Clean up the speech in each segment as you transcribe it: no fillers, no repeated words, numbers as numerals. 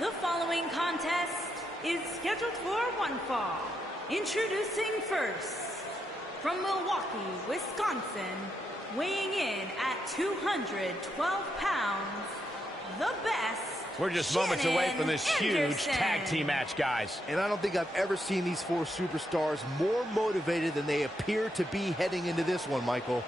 The following contest is scheduled for one fall. Introducing first, from Milwaukee, Wisconsin, weighing in at 212 pounds, the best. We're just moments away from this huge tag team match, guys. And I don't think I've ever seen these four superstars more motivated than they appear to be heading into this one, Michael.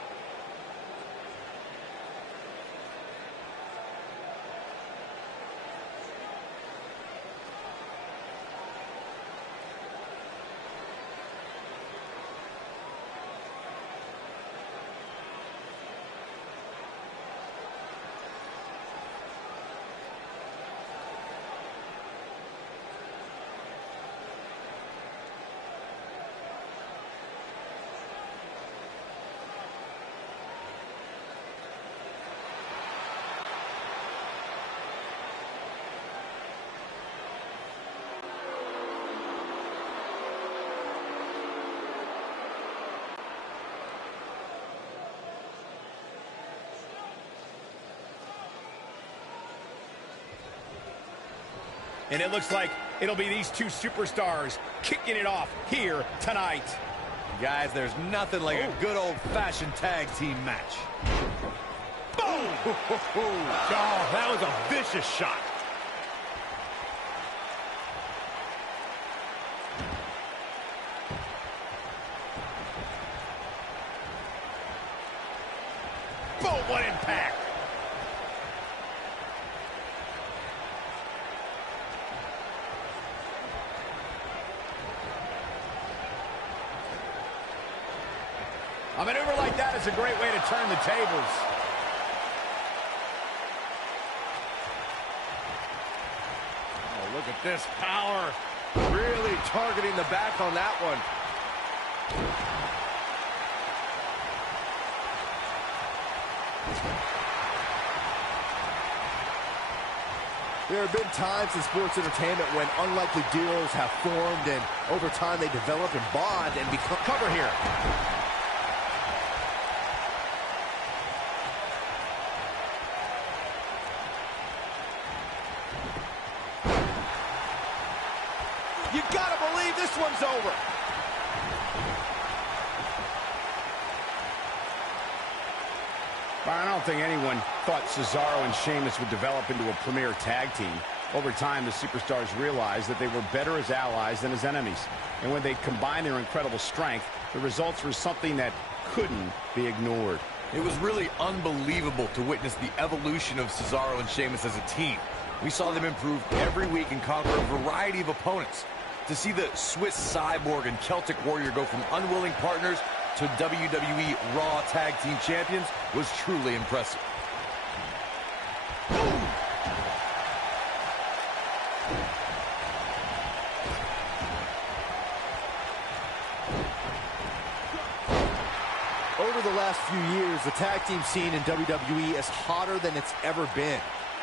And it looks like it'll be these two superstars kicking it off here tonight. Guys, there's nothing like a good old-fashioned tag team match. Boom! Oh, that was a vicious shot. Boom, what impact! A maneuver like that is a great way to turn the tables. Oh, look at this power. Really targeting the back on that one. There have been times in sports entertainment when unlikely duos have formed and over time they develop and bond and become... Cover here. You gotta believe this one's over. I don't think anyone thought Cesaro and Sheamus would develop into a premier tag team. Over time, the superstars realized that they were better as allies than as enemies. And when they combined their incredible strength, the results were something that couldn't be ignored. It was really unbelievable to witness the evolution of Cesaro and Sheamus as a team. We saw them improve every week and conquer a variety of opponents. To see the Swiss Cyborg and Celtic Warrior go from unwilling partners to WWE Raw Tag Team Champions was truly impressive. Over the last few years, the tag team scene in WWE is hotter than it's ever been.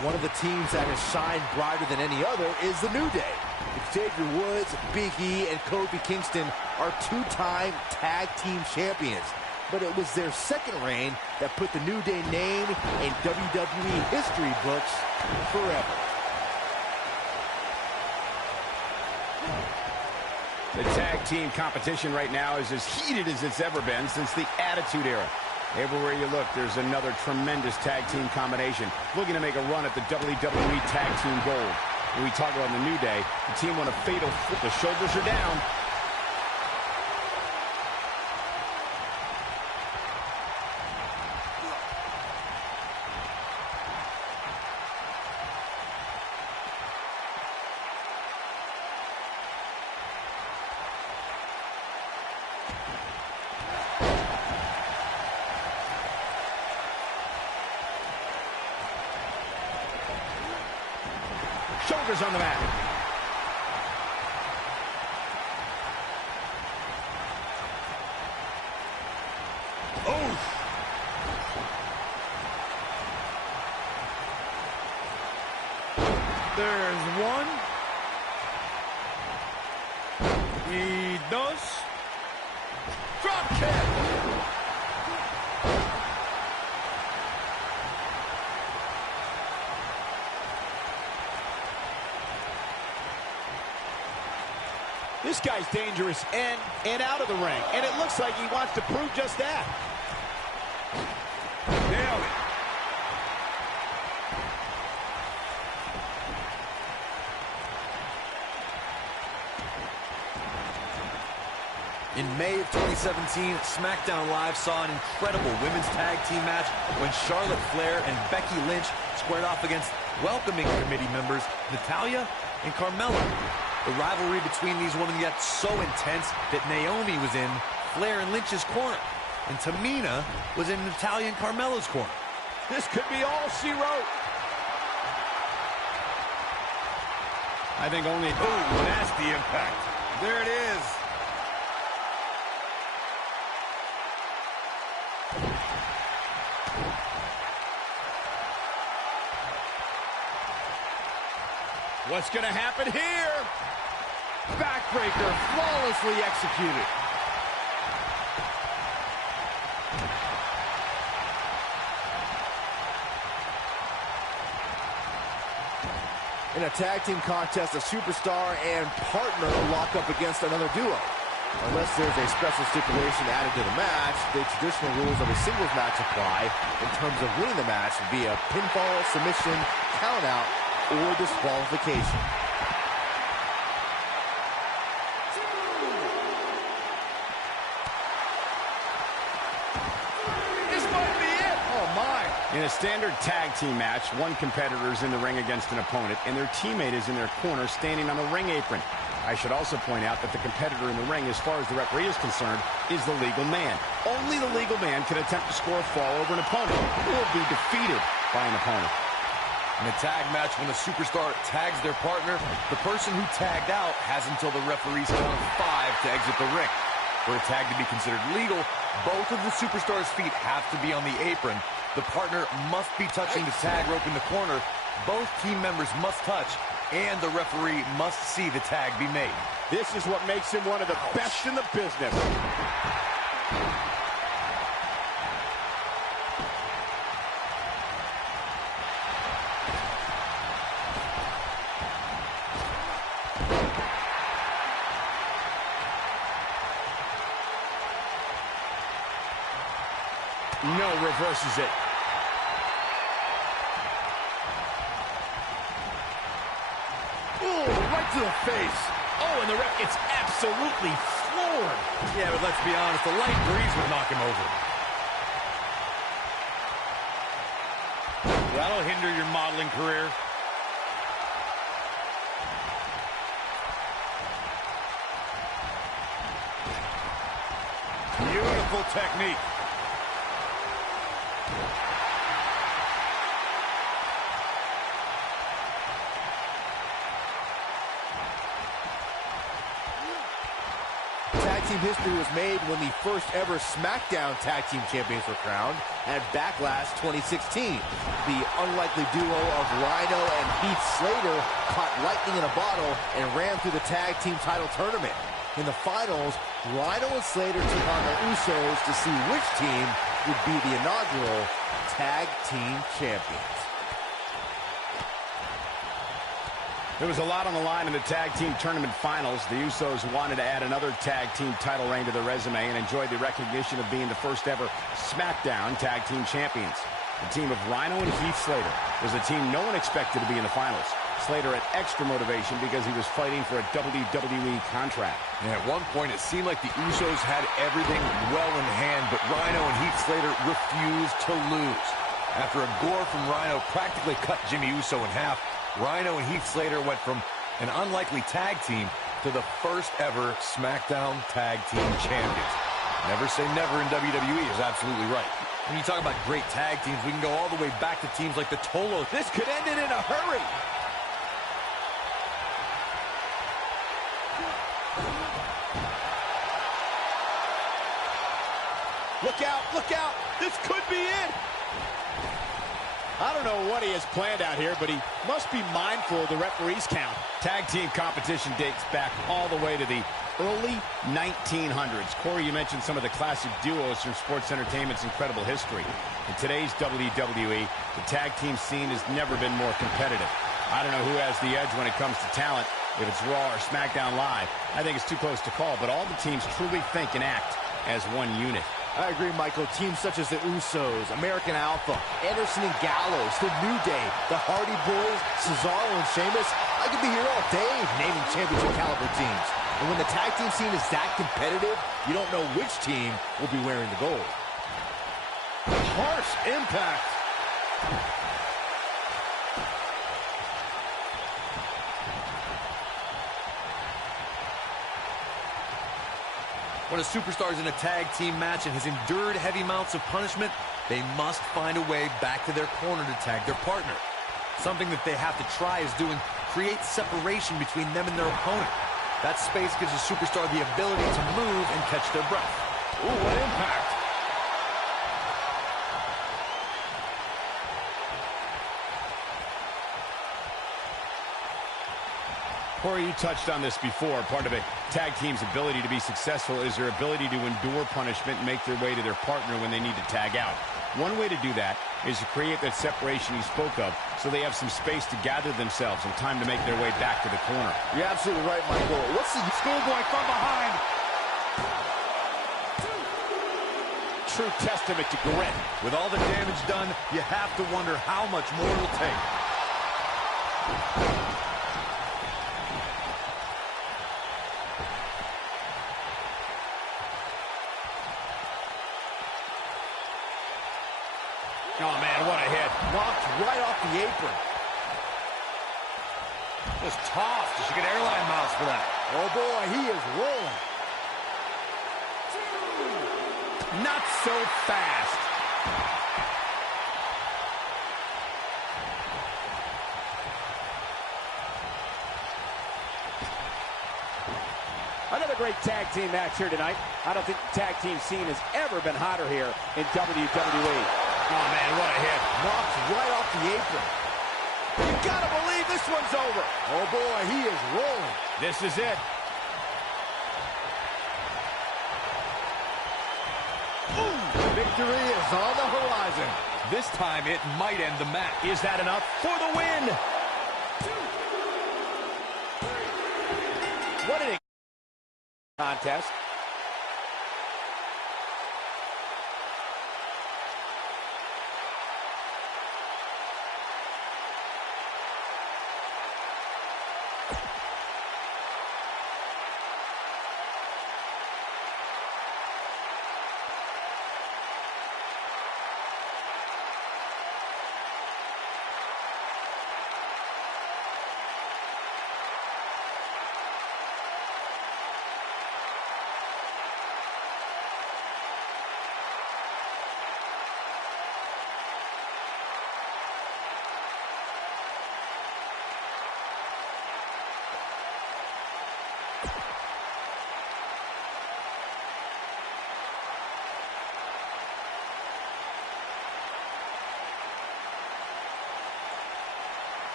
One of the teams that has shined brighter than any other is the New Day. Xavier Woods, Big E, and Kofi Kingston are two-time tag team champions. But it was their second reign that put the New Day name in WWE history books forever. The tag team competition right now is as heated as it's ever been since the Attitude Era. Everywhere you look, there's another tremendous tag team combination looking to make a run at the WWE Tag Team Gold. When we talk about the New Day, the team won a fatal flip. The shoulders are down. Shoulders on the mat. Oh! There's one. Y dos. Drop kick. This guy's dangerous in and out of the ring, and it looks like he wants to prove just that. Nailed it. In May of 2017, SmackDown Live saw an incredible women's tag team match when Charlotte Flair and Becky Lynch squared off against welcoming committee members Natalya and Carmella. The rivalry between these women got so intense that Naomi was in Flair and Lynch's corner, and Tamina was in Natalya and Carmella's corner. This could be all she wrote. I think only... Ooh, nasty impact. There it is. What's going to happen here? Backbreaker flawlessly executed. In a tag team contest, a superstar and partner lock up against another duo. Unless there's a special stipulation added to the match, the traditional rules of a singles match apply in terms of winning the match via pinfall, submission, countout, or disqualification. This might be it. Oh, my. In a standard tag team match, one competitor is in the ring against an opponent, and their teammate is in their corner standing on the ring apron. I should also point out that the competitor in the ring, as far as the referee is concerned, is the legal man. Only the legal man can attempt to score a fall over an opponent or be defeated by an opponent. In a tag match, when a superstar tags their partner, the person who tagged out has until the referee's count of 5 to exit the ring. For a tag to be considered legal, both of the superstar's feet have to be on the apron. The partner must be touching the tag rope in the corner. Both team members must touch, and the referee must see the tag be made. This is what makes him one of the best in the business. No, reverses it. Ooh, right to the face. Oh, and the ref gets absolutely floored. Yeah, but let's be honest, a light breeze would knock him over. That'll hinder your modeling career. Beautiful technique. Tag team history was made when the first ever SmackDown Tag Team Champions were crowned at Backlash 2016. The unlikely duo of Rhino and Heath Slater caught lightning in a bottle and ran through the tag team title tournament. In the finals, Rhino and Slater took on the Usos to see which team would be the inaugural Tag Team Champions. There was a lot on the line in the tag team tournament finals. The Usos wanted to add another tag team title reign to their resume and enjoyed the recognition of being the first ever SmackDown Tag Team Champions. The team of Rhino and Heath Slater was a team no one expected to be in the finals. Slater had extra motivation because he was fighting for a WWE contract. And at one point, it seemed like the Usos had everything well in hand, but Rhino and Heath Slater refused to lose. After a gore from Rhino practically cut Jimmy Uso in half, Rhino and Heath Slater went from an unlikely tag team to the first ever SmackDown Tag Team Champions. Never say never in WWE is absolutely right. When you talk about great tag teams, we can go all the way back to teams like the Tolos. This could end it in a hurry. Look out, look out. This could be it. I don't know what he has planned out here, but he must be mindful of the referee's count. Tag team competition dates back all the way to the early 1900s. Corey, you mentioned some of the classic duos from sports entertainment's incredible history. In today's WWE, the tag team scene has never been more competitive. I don't know who has the edge when it comes to talent, If it's Raw or SmackDown Live, I think it's too close to call, but all the teams truly think and act as one unit. I agree, Michael. Teams such as the Usos, American Alpha, Anderson and Gallows, The New Day, the Hardy Boys, Cesaro and Sheamus. I could be here all day naming championship caliber teams. And when the tag team scene is that competitive, you don't know which team will be wearing the gold. Harsh impact. When a superstar is in a tag team match and has endured heavy amounts of punishment, they must find a way back to their corner to tag their partner. Something that they have to try is doing create separation between them and their opponent. That space gives a superstar the ability to move and catch their breath. Ooh, what impact. Corey, you touched on this before. Part of a tag team's ability to be successful is their ability to endure punishment and make their way to their partner when they need to tag out. One way to do that is to create that separation you spoke of so they have some space to gather themselves and time to make their way back to the corner. You're absolutely right, Michael. What's the Schoolboy from behind? True testament to grit. With all the damage done, you have to wonder how much more it'll take. Oh, man, what a hit. knocked right off the apron. Just tossed. You should get airline miles for that. Oh, boy, he is rolling. Not so fast. Another great tag team match here tonight. I don't think the tag team scene has ever been hotter here in WWE. Oh, man, what a hit. Knocked right off the apron. You gotta believe this one's over. Oh, boy, he is rolling. This is it. Ooh, victory is on the horizon. This time it might end the match. Is that enough for the win? What an contest.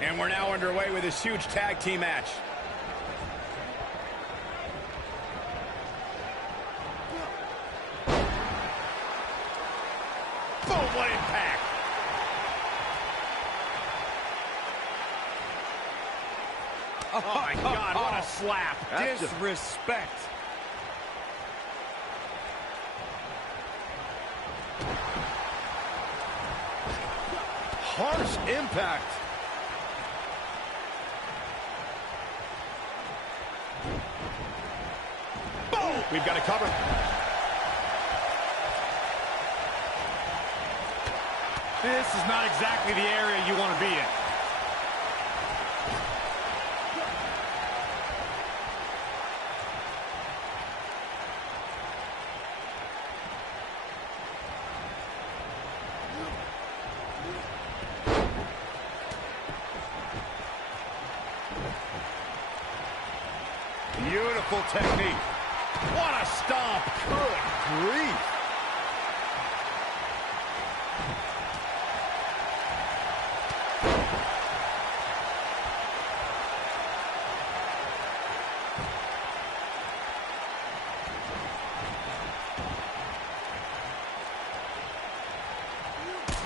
And we're now underway with this huge tag team match. Boom, what impact! Oh my God, what a slap. Disrespect. Harsh impact. Boom! We've got it covered. This is not exactly the area you want to be in. Beautiful technique. What a stomp. Good grief.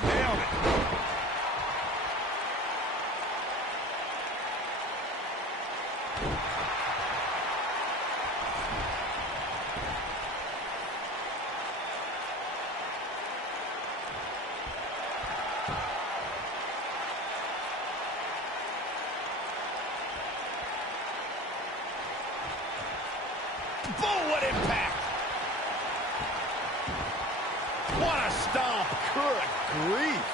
Nailed it. Boom, what impact! What a stomp! Good grief!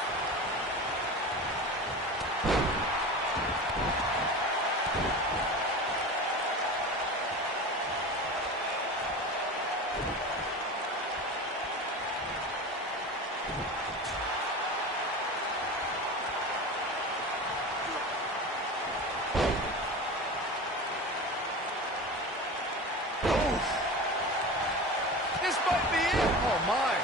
This might be it! Oh, my!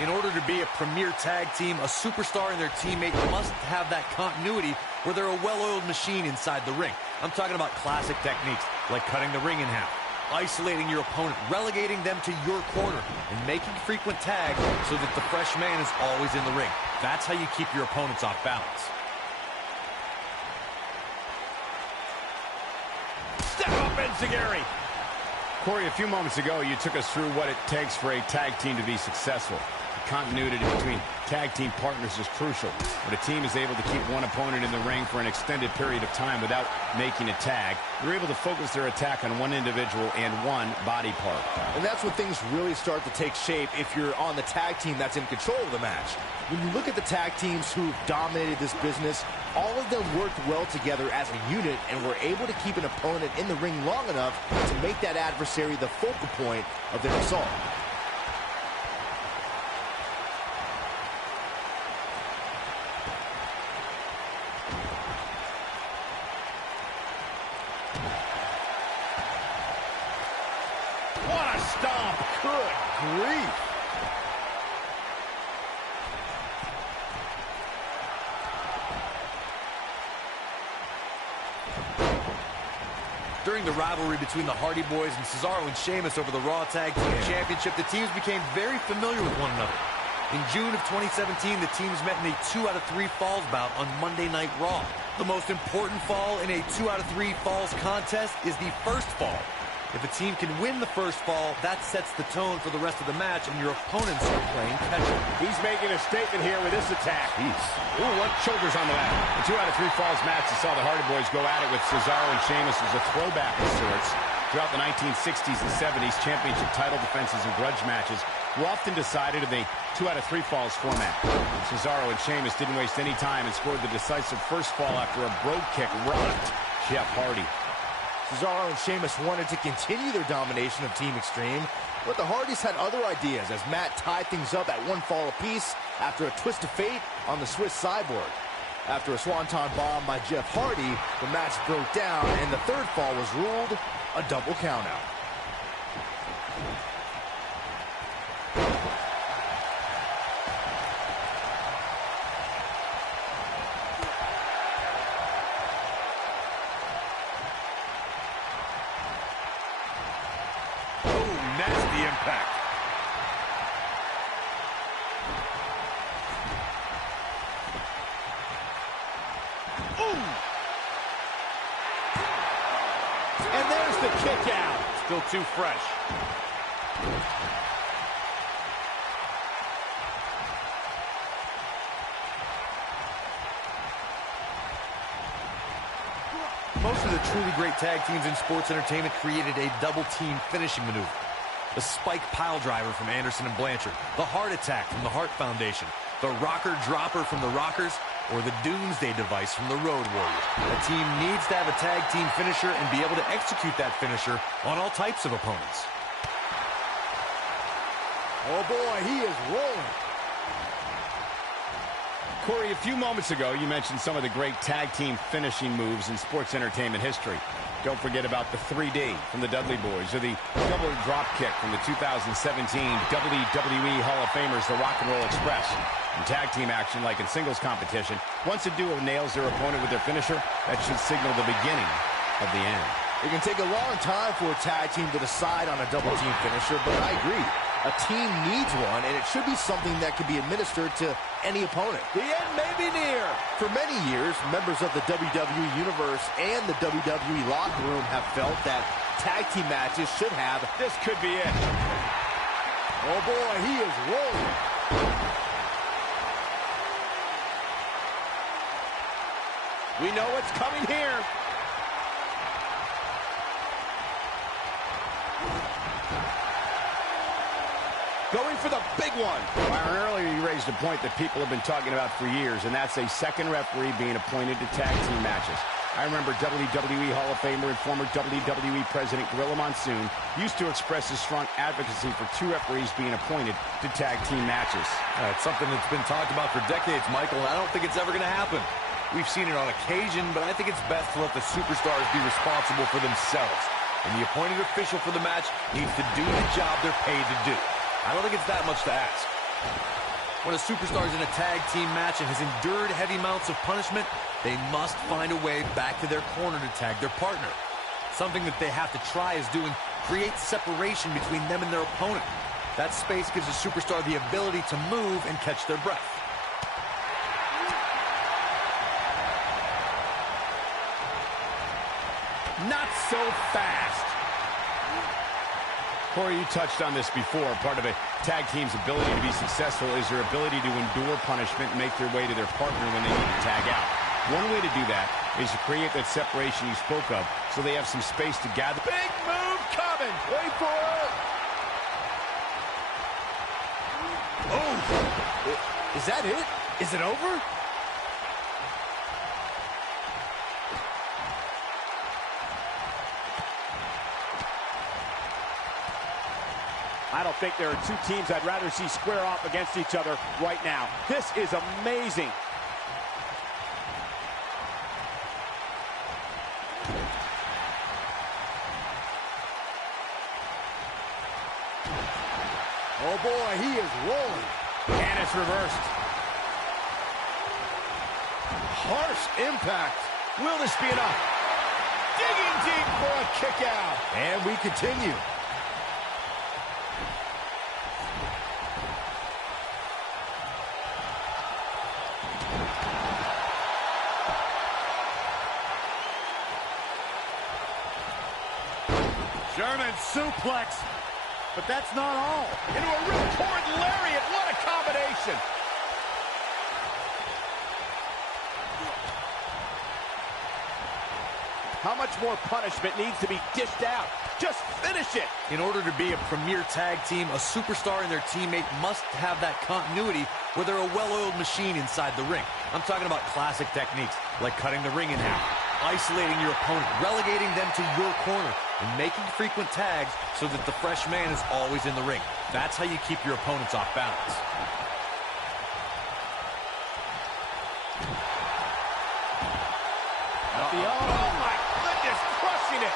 In order to be a premier tag team, a superstar and their teammate must have that continuity where they're a well-oiled machine inside the ring. I'm talking about classic techniques like cutting the ring in half, isolating your opponent, relegating them to your corner, and making frequent tags so that the fresh man is always in the ring. That's how you keep your opponents off balance. Step up, Enziguri! Corey, a few moments ago, you took us through what it takes for a tag team to be successful. The continuity between tag team partners is crucial. When a team is able to keep one opponent in the ring for an extended period of time without making a tag, they're able to focus their attack on one individual and one body part. And that's when things really start to take shape if you're on the tag team that's in control of the match. When you look at the tag teams who've dominated this business, all of them worked well together as a unit and were able to keep an opponent in the ring long enough to make that adversary the focal point of their assault. What a stomp! Good grief! During the rivalry between the Hardy Boys and Cesaro and Sheamus over the Raw Tag Team Championship, the teams became very familiar with one another. In June of 2017, the teams met in a 2 out of 3 falls bout on Monday Night Raw. The most important fall in a 2 out of 3 falls contest is the first fall. If a team can win the first fall, that sets the tone for the rest of the match, and your opponents are playing catch-up. He's making a statement here with this attack. Ooh, what shoulders on the back. The 2 out of 3 falls match that saw the Hardy Boys go at it with Cesaro and Sheamus was a throwback of sorts. Throughout the 1960s and 70s, championship title defenses and grudge matches were often decided in the 2 out of 3 falls format. Cesaro and Sheamus didn't waste any time and scored the decisive first fall after a brogue kick rocked Jeff Hardy. Cesaro and Sheamus wanted to continue their domination of Team Extreme, but the Hardys had other ideas as Matt tied things up at 1 fall apiece after a twist of fate on the Swiss cyborg. After a swanton bomb by Jeff Hardy, the match broke down, and the third fall was ruled a double countout. Oh, nasty impact. And there's the kick out. Still too fresh. Most of the truly great tag teams in sports entertainment created a double team finishing maneuver. The spike pile driver from Anderson and Blanchard, the heart attack from the Hart Foundation, the rocker dropper from the Rockers, or the Doomsday device from the Road Warriors. A team needs to have a tag team finisher and be able to execute that finisher on all types of opponents. Oh boy, he is rolling. Corey, a few moments ago, you mentioned some of the great tag team finishing moves in sports entertainment history. Don't forget about the 3D from the Dudley Boys, or the double drop kick from the 2017 WWE Hall of Famers, the Rock and Roll Express. In tag team action, like in singles competition, once a duo nails their opponent with their finisher, that should signal the beginning of the end. It can take a long time for a tag team to decide on a double team finisher, but I agree. A team needs one, and it should be something that can be administered to any opponent. The end may be near. For many years, members of the WWE Universe and the WWE locker room have felt that tag team matches should have... This could be it. Oh boy, he is rolling. We know what's coming here. Going for the big one. Byron, earlier you raised a point that people have been talking about for years, and that's a second referee being appointed to tag team matches. I remember WWE Hall of Famer and former WWE President Gorilla Monsoon used to express his strong advocacy for two referees being appointed to tag team matches. It's something that's been talked about for decades, Michael, and I don't think it's ever going to happen. We've seen it on occasion, but I think it's best to let the superstars be responsible for themselves. And the appointed official for the match needs to do the job they're paid to do. I don't think it's that much to ask. When a superstar is in a tag team match and has endured heavy amounts of punishment, they must find a way back to their corner to tag their partner. Something that they have to try is doing create separation between them and their opponent. That space gives a superstar the ability to move and catch their breath. Not so fast. Corey, you touched on this before. Part of a tag team's ability to be successful is their ability to endure punishment and make their way to their partner when they need to tag out. One way to do that is to create that separation you spoke of so they have some space to gather. Big move coming. Wait for it. Oh, is that it? Is it over? I don't think there are two teams I'd rather see square off against each other right now. This is amazing. Oh boy, he is rolling. And it's reversed. Harsh impact. Will this be enough? Digging deep for a kick out. And we continue. German suplex. But that's not all. Into a ripcord lariat. What a combination. How much more punishment needs to be dished out? Just finish it. In order to be a premier tag team, a superstar and their teammate must have that continuity where they're a well-oiled machine inside the ring. I'm talking about classic techniques like cutting the ring in half, isolating your opponent, relegating them to your corner, and making frequent tags so that the fresh man is always in the ring. That's how you keep your opponents off balance. Oh, my goodness, crushing it.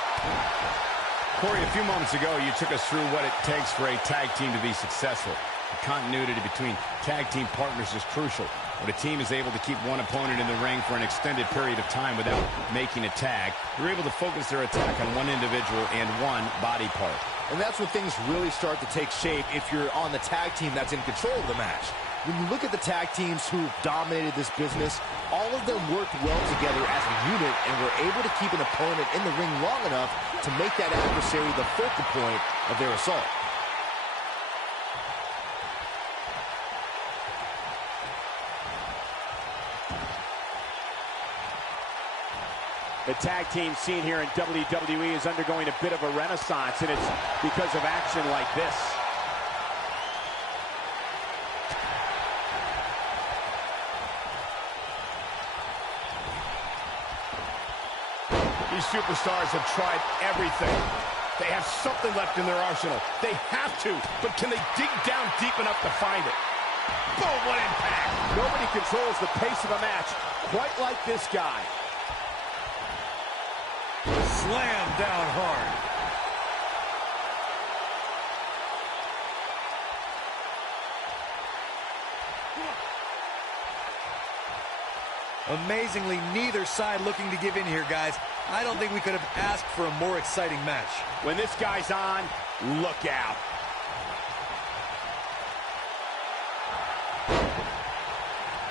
Corey, a few moments ago, you took us through what it takes for a tag team to be successful. The continuity between tag team partners is crucial. When a team is able to keep one opponent in the ring for an extended period of time without making a tag, they're able to focus their attack on one individual and one body part. And that's when things really start to take shape if you're on the tag team that's in control of the match. When you look at the tag teams who dominated this business, all of them worked well together as a unit and were able to keep an opponent in the ring long enough to make that adversary the focal point of their assault. The tag team scene here in WWE is undergoing a bit of a renaissance, and it's because of action like this. These superstars have tried everything. They have something left in their arsenal. They have to, but can they dig down deep enough to find it? Boom, what impact! Nobody controls the pace of a match quite like this guy. Slam down hard. Amazingly, neither side looking to give in here, guys. I don't think we could have asked for a more exciting match. When this guy's on, look out.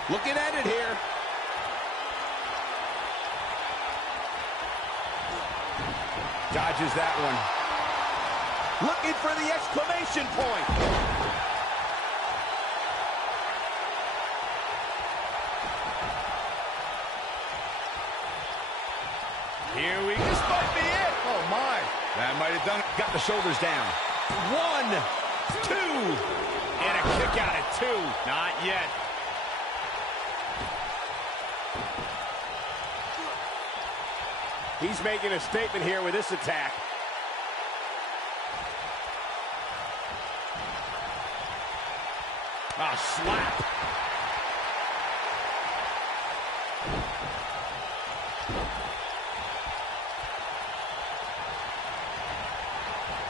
Looking at it here. Dodges that one. Looking for the exclamation point. Here we go. This might be it. Oh, my. That might have done it. Got the shoulders down. 1, 2. And a kick out at 2. Not yet. He's making a statement here with this attack. Slap.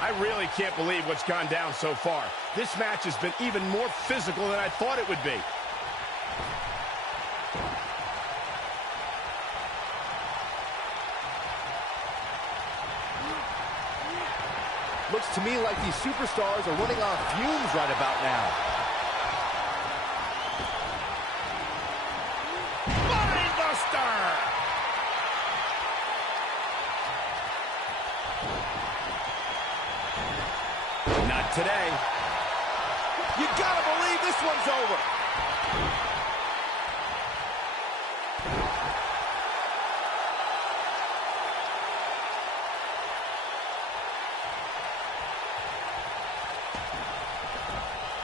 I really can't believe what's gone down so far. This match has been even more physical than I thought it would be. Looks to me like these superstars are running on fumes right about now. Buster! Not today. You gotta believe this one's over.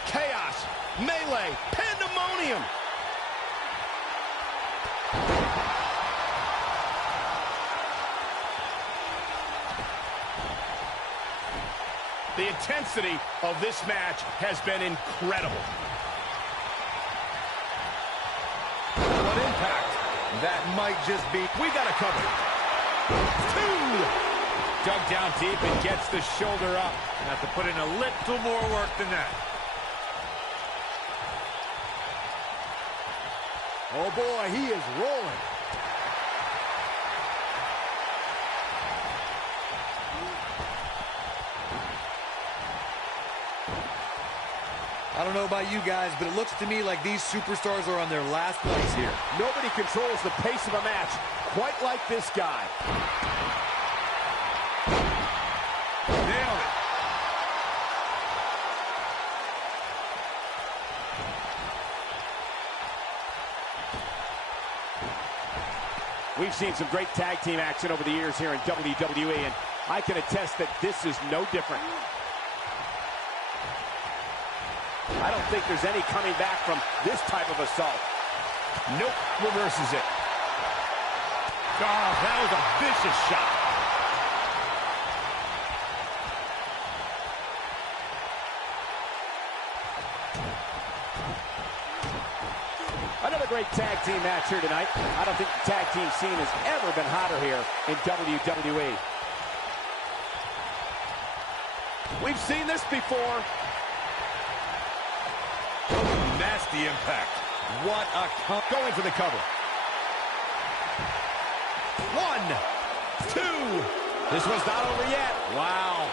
Chaos, melee, pandemonium. The intensity of this match has been incredible. What impact? That might just be... We got it covered. 2. Dug down deep and gets the shoulder up. Have to put in a little more work than that. Oh boy, he is rolling. I don't know about you guys, but it looks to me like these superstars are on their last legs here. Nobody controls the pace of a match quite like this guy. Nailed it. We've seen some great tag team action over the years here in WWE, and I can attest that this is no different. I don't think there's any coming back from this type of assault. Nope, reverses it. Oh, that was a vicious shot. Another great tag team match here tonight. I don't think the tag team scene has ever been hotter here in WWE. We've seen this before. Oh, nasty impact. What a Going for the cover. 1, 2. This one's not over yet. Wow.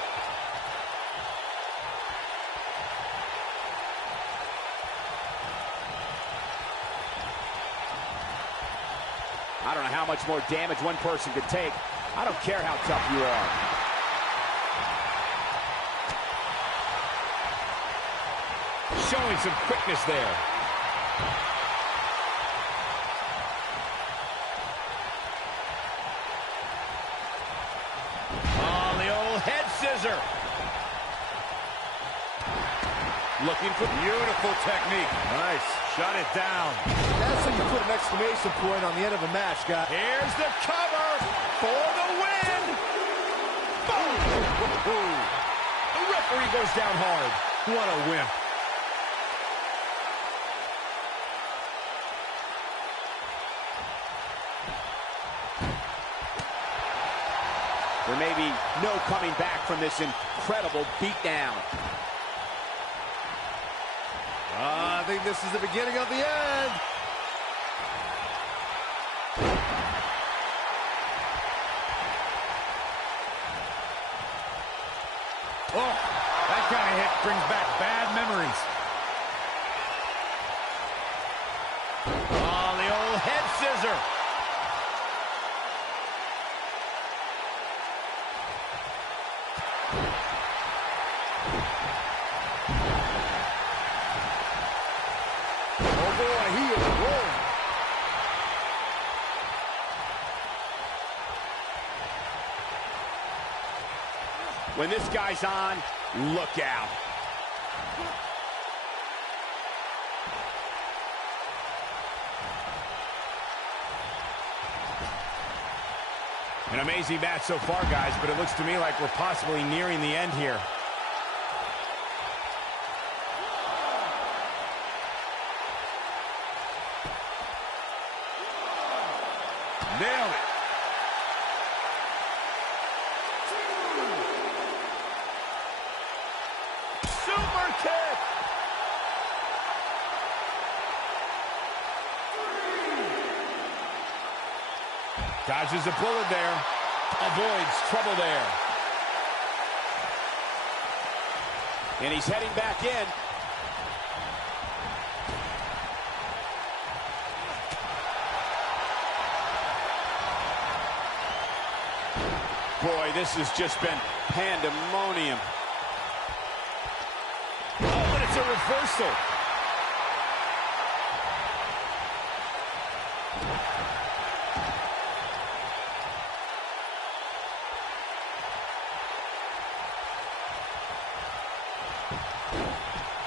I don't know how much more damage one person could take. I don't care how tough you are. Showing some quickness there. Oh, the old head scissor. Looking for beautiful technique. Nice. Shut it down. That's how you put an exclamation point on the end of a match, guys. Here's the cover for the win. Boom. The referee goes down hard. What a win. There may be no coming back from this incredible beatdown. I think this is the beginning of the end. Oh, that kind of hit brings back bad memories. Oh, the old head scissor. Oh boy, he is rolling. When this guy's on, look out. An amazing match so far, guys, but it looks to me like we're possibly nearing the end here. Nailed it. Super kick. Dodges a bullet there. Avoids trouble there. And he's heading back in. Boy, this has just been pandemonium. Oh, and it's a reversal.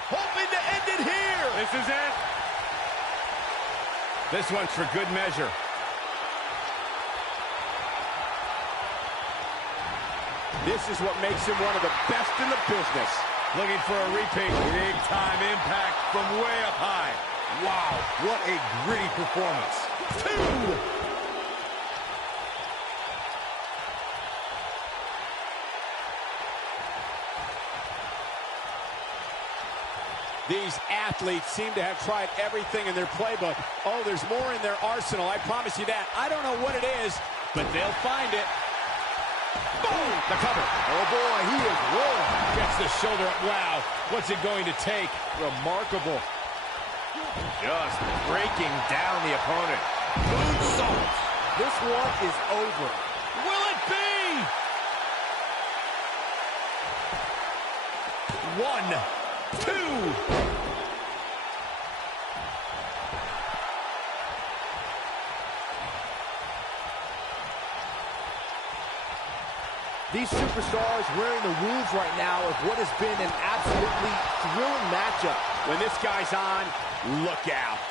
Hoping to end it here. This is it. This one's for good measure. This is what makes him one of the best in the business. Looking for a repeat. Big time impact from way up high. Wow, what a gritty performance. 2. These athletes seem to have tried everything in their playbook. Oh, there's more in their arsenal, I promise you that. I don't know what it is, but they'll find it. Boom! The cover. Oh boy, he is rolling. Gets the shoulder up. Wow. What's it going to take? Remarkable. Just breaking down the opponent. Moonsault. This one is over. Will it be? 1, 2. These superstars wearing the wounds right now of what has been an absolutely thrilling matchup. When this guy's on, look out.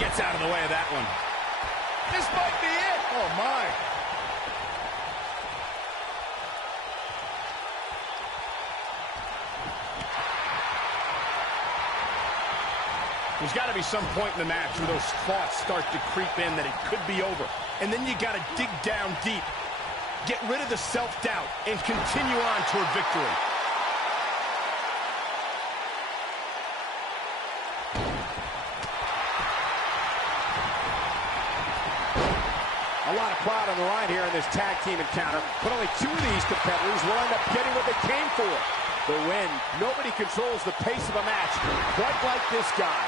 Gets out of the way of that one. This might be it. Oh my. There's got to be some point in the match where those thoughts start to creep in that it could be over. And then you got to dig down deep, get rid of the self-doubt, and continue on toward victory. A lot of pride on the line here in this tag team encounter, but only two of these competitors will end up getting what they came for. The win. Nobody controls the pace of a match quite like this guy.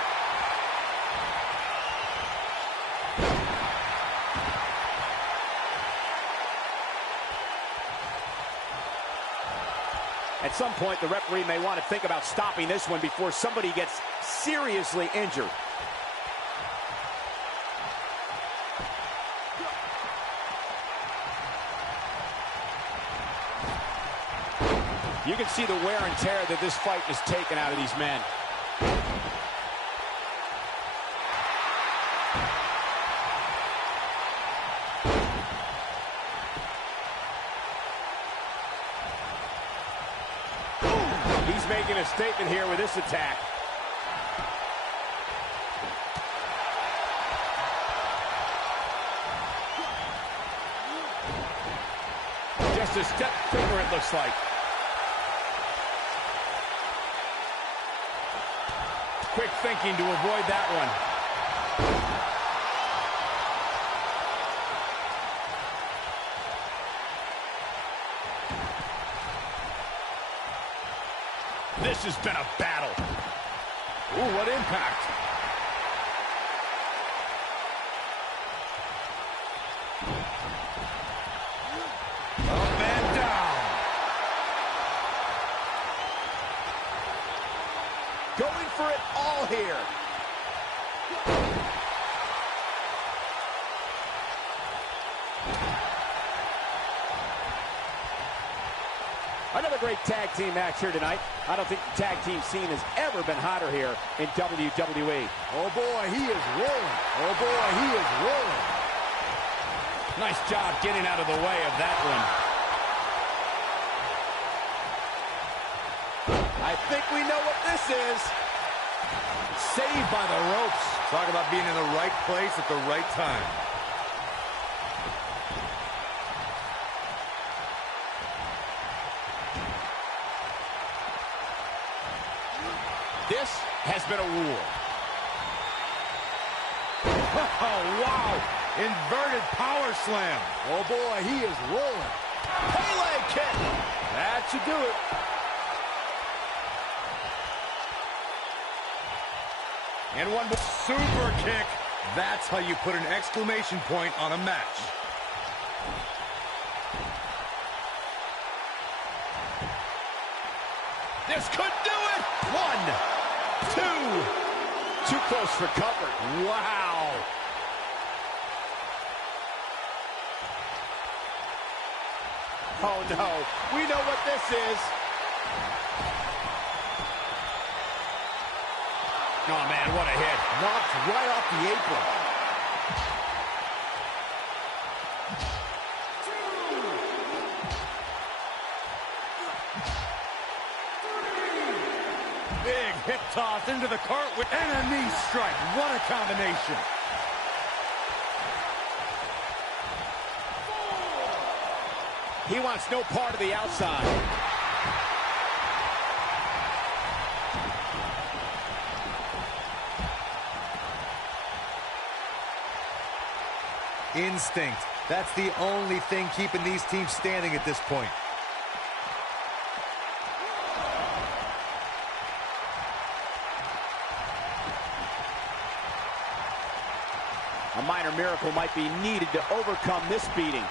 At some point, the referee may want to think about stopping this one before somebody gets seriously injured. You can see the wear and tear that this fight has taken out of these men. He's making a statement here with this attack. Just a step quicker, it looks like. Quick thinking to avoid that one. This has been a battle. Ooh, what impact. Up and down. Going for it all here. Another great tag team match here tonight. I don't think the tag team scene has ever been hotter here in WWE. Oh, boy, he is rolling. Oh, boy, he is rolling. Nice job getting out of the way of that one. I think we know what this is. Saved by the ropes. Talk about being in the right place at the right time. This has been a war. Oh, wow. Inverted power slam. Oh, boy, he is rolling. Pele kick. That should do it. And one Super kick. That's how you put an exclamation point on a match. This could do it. 1, 2. Too close for comfort. Wow. Oh, no. We know what this is. Oh, man, what a hit. Knocked right off the apron. Big hip toss into the cartwheel and a knee strike. What a combination. He wants no part of the outside. Instinct. That's the only thing keeping these teams standing at this point. A minor miracle might be needed to overcome this beating.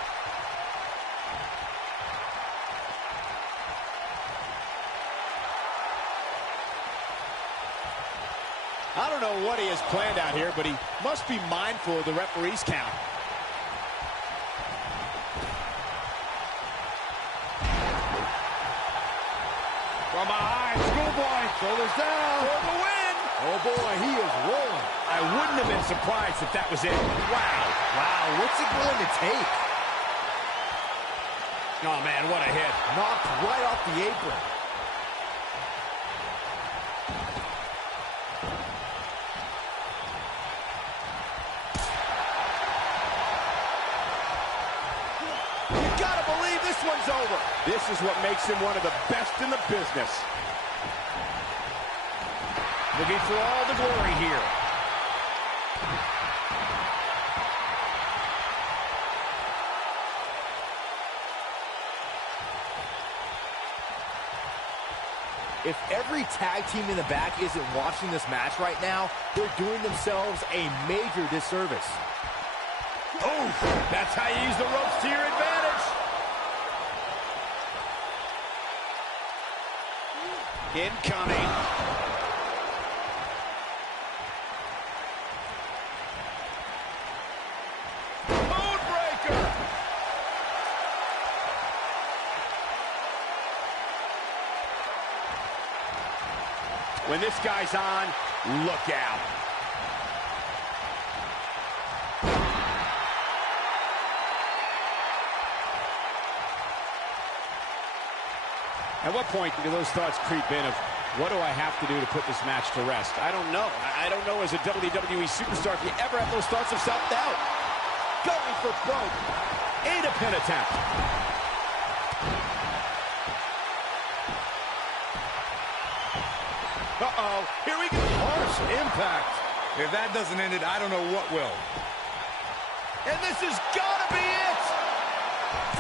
I don't know what he has planned out here, but he must be mindful of the referee's count. From behind, schoolboy, shoulders down. For the win! Oh, boy, he is rolling. I wouldn't have been surprised if that was it. Wow. Wow, what's it going to take? Oh, man, what a hit. Knocked right off the apron. Gotta believe this one's over. This is what makes him one of the best in the business. Looking for all the glory here. If every tag team in the back isn't watching this match right now, they're doing themselves a major disservice. Oh, that's how you use the ropes to your advantage. Incoming. When this guy's on, look out. At what point do those thoughts creep in of, what do I have to do to put this match to rest? I don't know. I don't know as a WWE superstar if you ever have those thoughts of self-doubt. Going for broke. Ain't a pin attempt. Uh-oh, here we go. Harsh impact. If that doesn't end it, I don't know what will. And this has got to be it.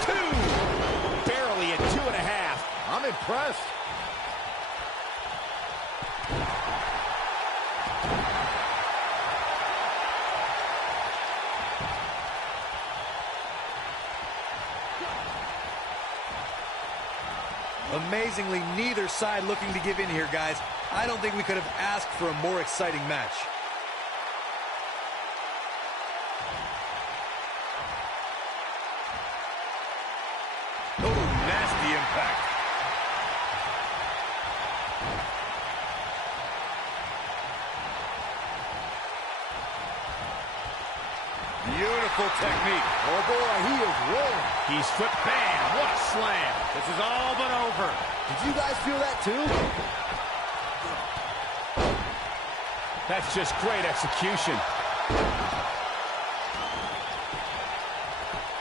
2. Barely at 2.5. I'm impressed. Amazingly, neither side looking to give in here, guys. I don't think we could have asked for a more exciting match. Oh, nasty impact. Beautiful technique. Oh boy, he is rolling. He's flipped. Bam! What a slam. This is all but over. Did you guys feel that too? That's just great execution.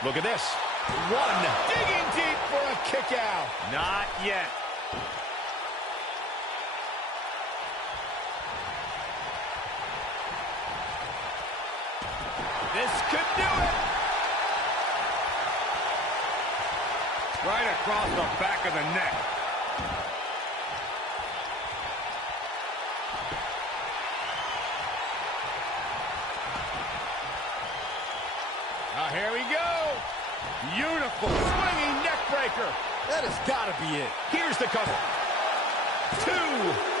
Look at this. One. Digging deep for a kick out. Not yet. This could do it. Right across the back of the neck. Here we go. Beautiful swinging neck breaker. That has got to be it. Here's the cover. 2.